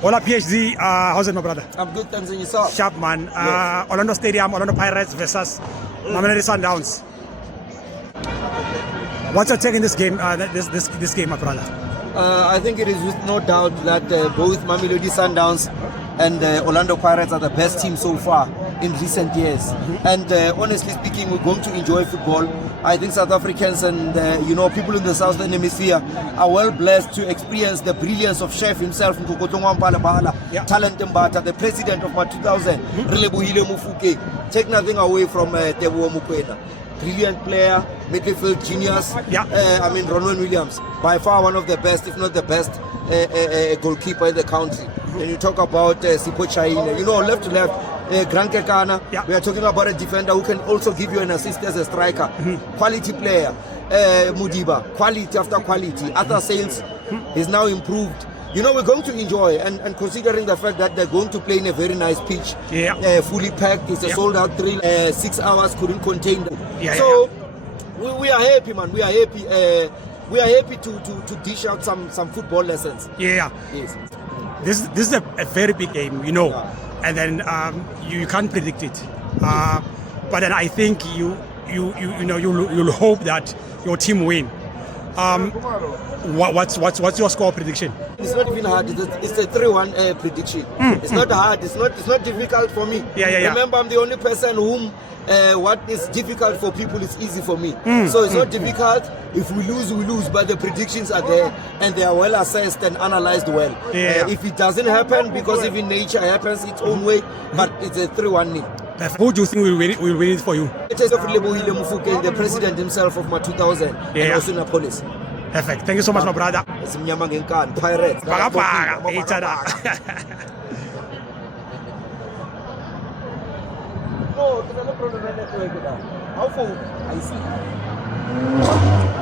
Hola PhD, how's it my brother? I'm good, thanks, and yourself? Sharp man. Orlando Stadium, Orlando Pirates versus Mamelodi Sundowns. What's your take in this game? This game, my brother. I think it is with no doubt that both Mamelodi Sundowns and Orlando Pirates are the best team so far in recent years. And honestly speaking, we're going to enjoy football. I think South Africans and people in the Southern Hemisphere are well blessed to experience the brilliance of Chef himself, Nkokotongwa Mpala, Talent Mbata, the president of 2000, Relebohile Mofokeng. Take nothing away from Teboho Mokoena. Brilliant player, midfield genius. Ronwen Williams, by far one of the best, if not the best, goalkeeper in the country. When you talk about Sipho Chahine, left to left, Granke Kana, we are talking about a defender who can also give you an assist as a striker. Quality player. Mudiba, quality after quality. Other sales is now improved. We're going to enjoy, and considering the fact that they're going to play in a very nice pitch, fully packed, it's a sold-out thrill, 6 hours couldn't contain them. We are happy, man. We are happy. We are happy to dish out some football lessons. Yes. This is a very big game, and then you can't predict it. But then I think you'll hope that your team win. What's your score prediction? It's not even hard. It's a 3-1 prediction. It's not hard. It's not difficult for me. Remember, I'm the only person whom what is difficult for people is easy for me. So it's not difficult. If we lose, we lose. But the predictions are there, and they are well assessed and analyzed well. If it doesn't happen, because even nature happens its own way, but it's a 3-1 nil. Who do you think will win it for you? It is Relebohile Mofokeng, the president himself of 2000, and also Napolis. Perfect. Thank you so much, my brother. Pirates. Each other. No, there's no problem. How far? I see.